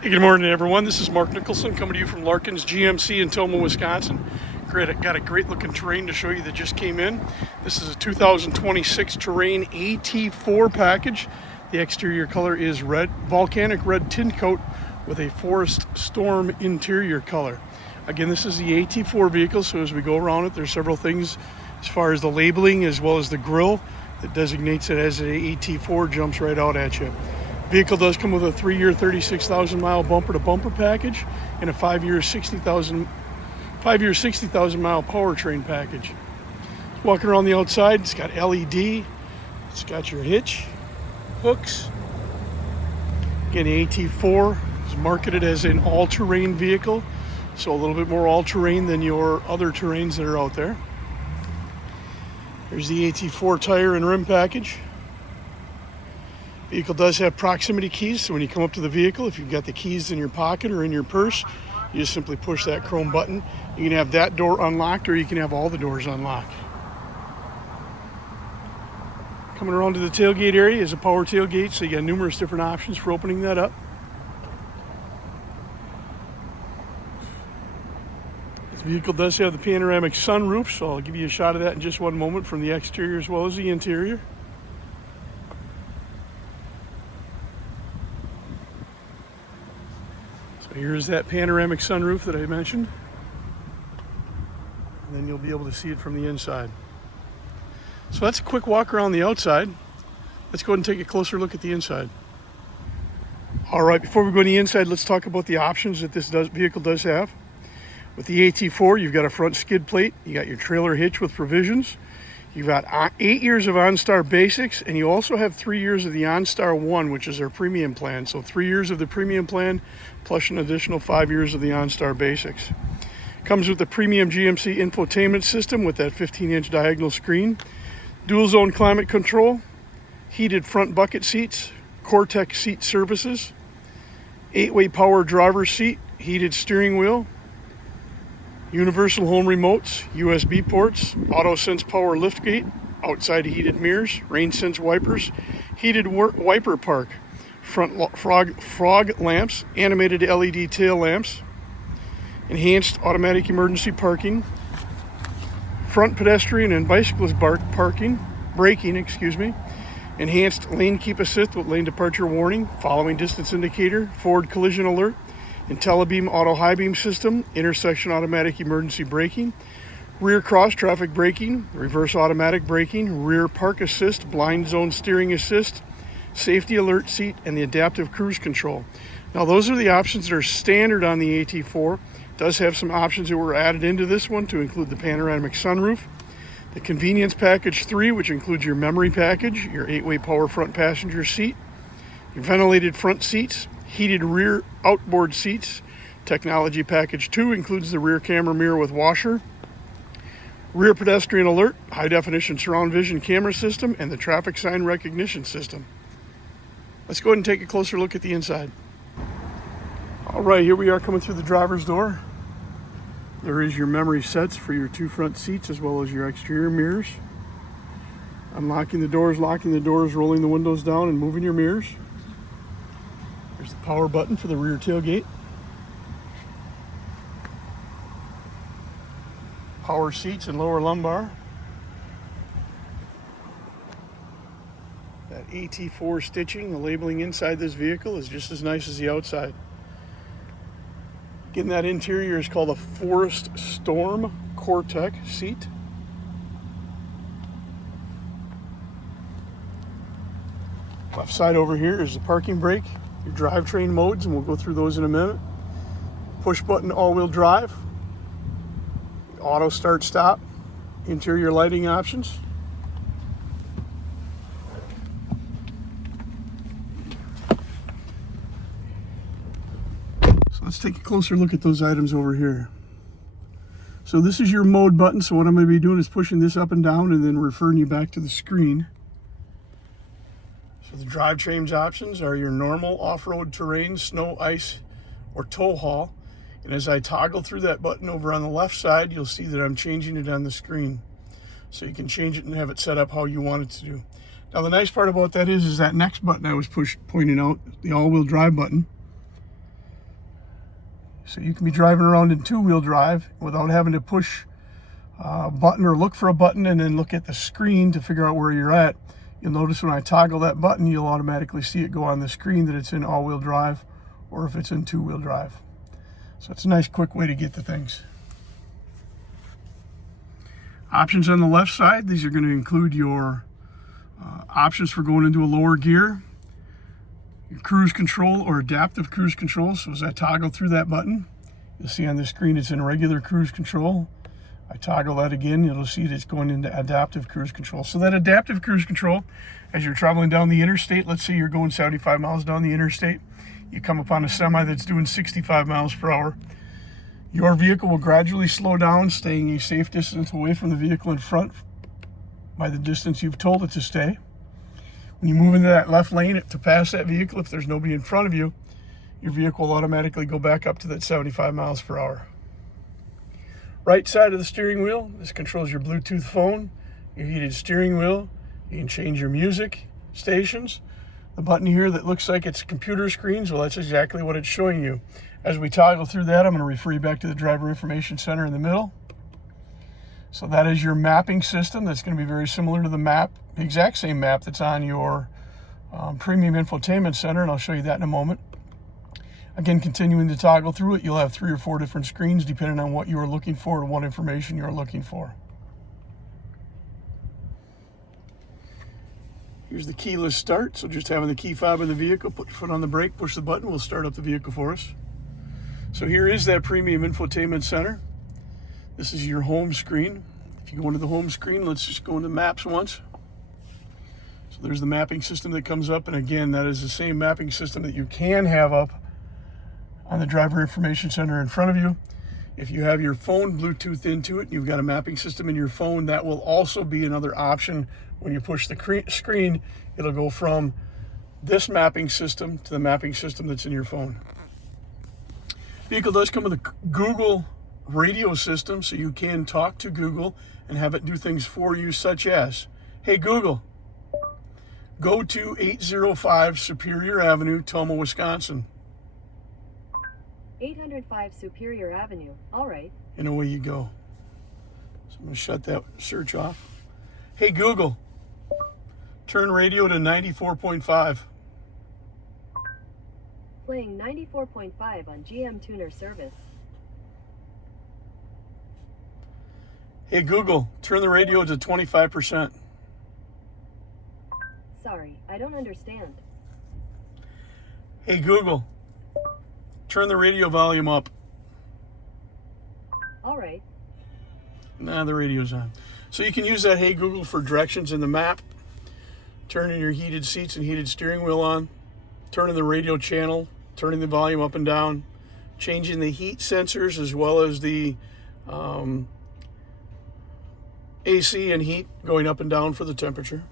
Hey, good morning, everyone. This is Mark Nicholson coming to you from Larkins GMC in Tomah, Wisconsin. Got a great looking Terrain to show you that just came in. This is a 2026 Terrain AT4 package. The exterior color is red, volcanic red tint coat with a forest storm interior color. Again, this is the AT4 vehicle, so as we go around it, there's several things as far as the labeling as well as the grille that designates it as an AT4 jumps right out at you. Vehicle does come with a 3-year 36,000 mile bumper to bumper package and a 5-year 60,000 mile powertrain package. Walking around the outside, it's got LED, it's got your hitch, hooks. Again, the AT4 is marketed as an all-terrain vehicle, so a little bit more all-terrain than your other Terrains that are out there. Here's the AT4 tire and rim package. Vehicle does have proximity keys, so when you come up to the vehicle, if you've got the keys in your pocket or in your purse, you just simply push that chrome button. You can have that door unlocked or you can have all the doors unlocked. Coming around to the tailgate area is a power tailgate, so you got numerous different options for opening that up. This vehicle does have the panoramic sunroof, so I'll give you a shot of that in just one moment from the exterior as well as the interior. Here's that panoramic sunroof that I mentioned, and then you'll be able to see it from the inside. So that's a quick walk around the outside. Let's go ahead and take a closer look at the inside. All right, before we go to the inside, let's talk about the options that this vehicle does have. With the AT4, you've got a front skid plate, you got your trailer hitch with provisions, you've got 8 years of OnStar Basics, and you also have 3 years of the OnStar One, which is our premium plan. So 3 years of the premium plan, plus an additional 5 years of the OnStar Basics. Comes with the premium GMC infotainment system with that 15-inch diagonal screen, dual zone climate control, heated front bucket seats, Cortex seat services, 8-way power driver's seat, heated steering wheel, universal home remotes, USB ports, auto sense power liftgate, outside heated mirrors, rain sense wipers, heated wiper park, front frog lamps, animated LED tail lamps, enhanced automatic emergency parking, front pedestrian and bicyclist braking, enhanced lane keep assist with lane departure warning, following distance indicator, forward collision alert, IntelliBeam auto high beam system, intersection automatic emergency braking, rear cross traffic braking, reverse automatic braking, rear park assist, blind zone steering assist, safety alert seat, and the adaptive cruise control. Now those are the options that are standard on the AT4. It does have some options that were added into this one to include the panoramic sunroof, the convenience package 3, which includes your memory package, your 8-way power front passenger seat, your ventilated front seats, heated rear outboard seats. Technology package 2 includes the rear camera mirror with washer, rear pedestrian alert, high definition surround vision camera system, and the traffic sign recognition system. Let's go ahead and take a closer look at the inside. All right, here we are coming through the driver's door. There is your memory sets for your 2 front seats as well as your exterior mirrors. Unlocking the doors, locking the doors, rolling the windows down, and moving your mirrors. There's the power button for the rear tailgate. Power seats and lower lumbar. That AT4 stitching, the labeling inside this vehicle is just as nice as the outside. Again, that interior is called a Forest Storm Cortex seat. Left side over here is the parking brake, your drivetrain modes, and we'll go through those in a minute. Push button all-wheel drive, auto start stop, interior lighting options. So let's take a closer look at those items over here. So this is your mode button, so what I'm going to be doing is pushing this up and down and then referring you back to the screen. So the drivetrain's options are your normal off-road terrain, snow, ice, or tow haul. And as I toggle through that button over on the left side, you'll see that I'm changing it on the screen. So you can change it and have it set up how you want it to do. Now the nice part about that is that next button I was pointing out, the all-wheel drive button. So you can be driving around in two-wheel drive without having to push a button or look for a button and then look at the screen to figure out where you're at. You'll notice when I toggle that button, you'll automatically see it go on the screen that it's in all-wheel drive or if it's in two-wheel drive. So it's a nice quick way to get to things. Options on the left side, these are going to include your options for going into a lower gear, your cruise control or adaptive cruise control. So as I toggle through that button, you'll see on the screen it's in regular cruise control. I toggle that again, you'll see that it's going into adaptive cruise control. So that adaptive cruise control, as you're traveling down the interstate, let's say you're going 75 miles down the interstate, you come upon a semi that's doing 65 miles per hour. Your vehicle will gradually slow down, staying a safe distance away from the vehicle in front by the distance you've told it to stay. When you move into that left lane to pass that vehicle, if there's nobody in front of you, your vehicle will automatically go back up to that 75 miles per hour. Right side of the steering wheel, this controls your Bluetooth phone, your heated steering wheel. You can change your music stations. The button here that looks like it's computer screens, well, that's exactly what it's showing you. As we toggle through that, I'm going to refer you back to the Driver Information Center in the middle. So that is your mapping system. That's going to be very similar to the exact same map that's on your premium infotainment center, and I'll show you that in a moment. Again, continuing to toggle through it, you'll have 3 or 4 different screens depending on what you are looking for and what information you're looking for. Here's the keyless start. So just having the key fob in the vehicle, put your foot on the brake, push the button, will start up the vehicle for us. So here is that premium infotainment center. This is your home screen. If you go into the home screen, let's just go into maps once. So there's the mapping system that comes up. And again, that is the same mapping system that you can have up on the Driver Information Center in front of you. If you have your phone Bluetooth into it, and you've got a mapping system in your phone, that will also be another option. When you push the screen, it'll go from this mapping system to the mapping system that's in your phone. Vehicle does come with a Google radio system, so you can talk to Google and have it do things for you, such as, hey Google, go to 805 Superior Avenue, Tomah, Wisconsin. 805 Superior Avenue. All right. And away you go. So I'm going to shut that search off. Hey Google, turn radio to 94.5. Playing 94.5 on GM Tuner service. Hey Google, turn the radio to 25%. Sorry, I don't understand. Hey Google, turn the radio volume up. All right. Nah, the radio's on. So you can use that Hey Google for directions in the map, turning your heated seats and heated steering wheel on, turning the radio channel, turning the volume up and down, changing the heat sensors as well as the AC and heat going up and down for the temperature.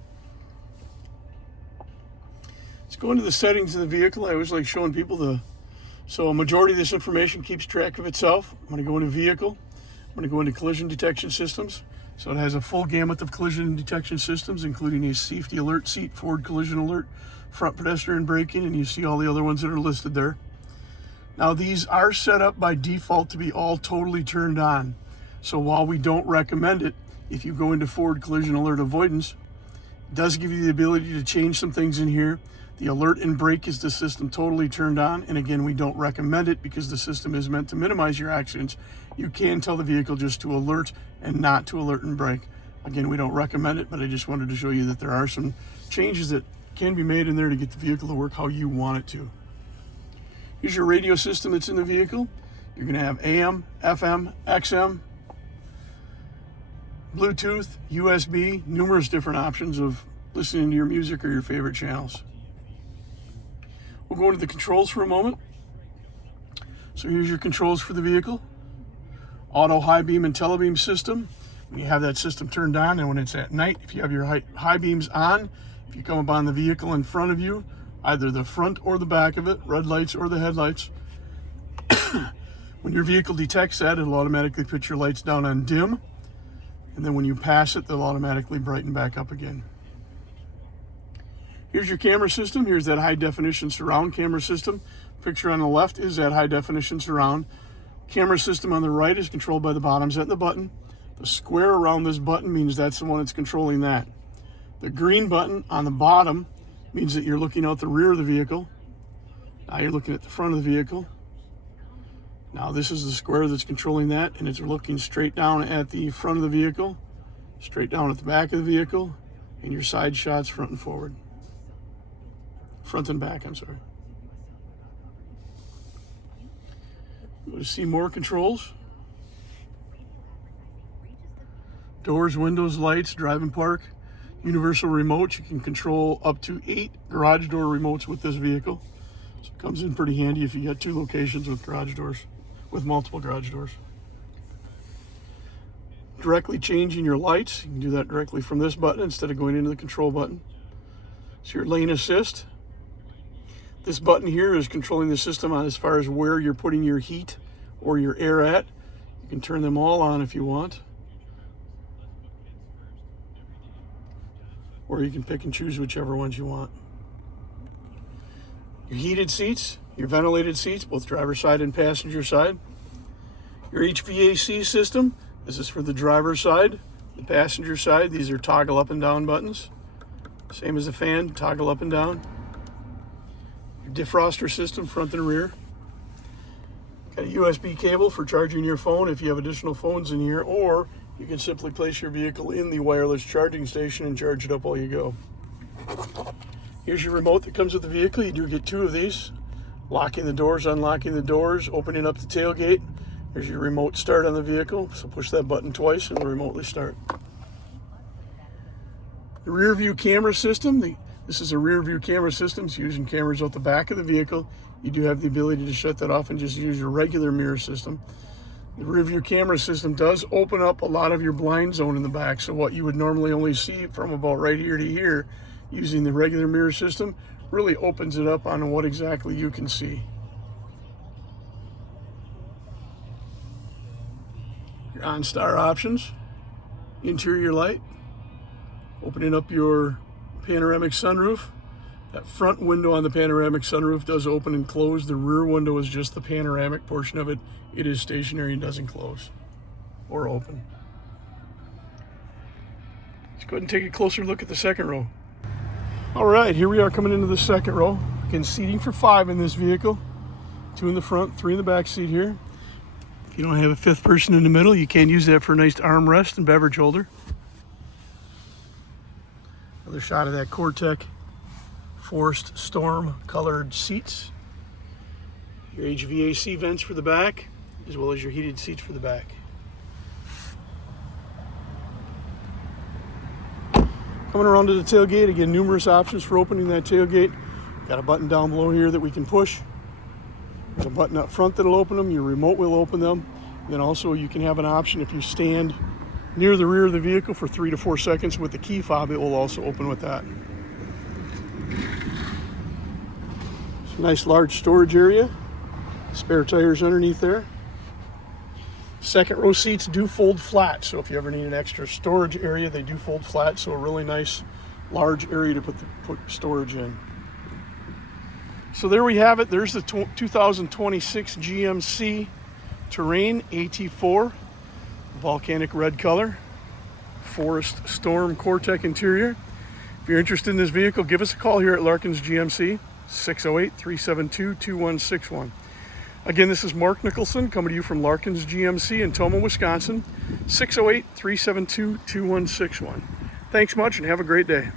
Let's go into the settings of the vehicle. I always like showing people so a majority of this information keeps track of itself. I'm going to go into vehicle. I'm going to go into collision detection systems. So it has a full gamut of collision detection systems, including a safety alert seat, forward collision alert, front pedestrian braking, and you see all the other ones that are listed there. Now these are set up by default to be all totally turned on. So while we don't recommend it, if you go into forward collision alert avoidance, it does give you the ability to change some things in here. The alert and brake is the system totally turned on. And again, we don't recommend it because the system is meant to minimize your accidents. You can tell the vehicle just to alert and not to alert and brake. Again, we don't recommend it, but I just wanted to show you that there are some changes that can be made in there to get the vehicle to work how you want it to. Here's your radio system that's in the vehicle. You're going to have AM, FM, XM, Bluetooth, USB, numerous different options of listening to your music or your favorite channels. We'll go into the controls for a moment. So here's your controls for the vehicle. Auto high beam and telebeam system. When you have that system turned on, and when it's at night, if you have your high beams on, if you come upon the vehicle in front of you, either the front or the back of it, red lights or the headlights, when your vehicle detects that, it'll automatically put your lights down on dim. And then when you pass it, they'll automatically brighten back up again. Here's your camera system. Here's that high definition surround camera system. Picture on the left is that high definition surround. Camera system on the right is controlled by the bottom set of the button. The square around this button means that's the one that's controlling that. The green button on the bottom means that you're looking out the rear of the vehicle. Now you're looking at the front of the vehicle. Now this is the square that's controlling that, and it's looking straight down at the front of the vehicle, straight down at the back of the vehicle, and your side shots front and forward. Front and back, I'm sorry. Go to see more controls. Doors, windows, lights, drive and park. Universal remote. You can control up to 8 garage door remotes with this vehicle. So it comes in pretty handy if you got 2 locations with garage doors, with multiple garage doors. Directly changing your lights. You can do that directly from this button instead of going into the control button. So your lane assist. This button here is controlling the system on as far as where you're putting your heat or your air at. You can turn them all on if you want. Or you can pick and choose whichever ones you want. Your heated seats, your ventilated seats, both driver's side and passenger side. Your HVAC system, this is for the driver's side. The passenger side, these are toggle up and down buttons. Same as the fan, toggle up and down. Your defroster system, front and rear. Got a USB cable for charging your phone if you have additional phones in here, or you can simply place your vehicle in the wireless charging station and charge it up while you go. Here's your remote that comes with the vehicle. You do get 2 of these. Locking the doors, unlocking the doors, opening up the tailgate. Here's your remote start on the vehicle. So push that button twice and it'll remotely start. The rear view camera system. This is a rear view camera system. It's using cameras out the back of the vehicle. You do have the ability to shut that off and just use your regular mirror system. The rear view camera system does open up a lot of your blind zone in the back. So what you would normally only see from about right here to here, using the regular mirror system, really opens it up on what exactly you can see. Your OnStar options, interior light, opening up your panoramic sunroof. That front window on the panoramic sunroof does open and close. The rear window is just the panoramic portion of it. It is stationary and doesn't close or open. Let's go ahead and take a closer look at the second row. All right, here we are coming into the second row. Again, seating for 5 in this vehicle. 2 in the front, 3 in the back seat here. If you don't have a 5th person in the middle, you can use that for a nice armrest and beverage holder. Another shot of that Cortec Forest Storm colored seats. Your HVAC vents for the back, as well as your heated seats for the back. Coming around to the tailgate, again, numerous options for opening that tailgate. Got a button down below here that we can push. There's a button up front that'll open them. Your remote will open them. And then also you can have an option if you stand near the rear of the vehicle for 3 to 4 seconds with the key fob, it will also open with that. It's a nice large storage area. Spare tires underneath there. Second row seats do fold flat, so if you ever need an extra storage area, they do fold flat, so a really nice large area to put storage in. So there we have it. There's the 2026 GMC Terrain AT4, Volcanic Red color, Forest Storm Cortec interior. If you're interested in this vehicle, give us a call here at Larkins GMC, 608-372-2161. Again, this is Mark Nicholson coming to you from Larkins GMC in Tomah, Wisconsin, 608-372-2161. Thanks much and have a great day.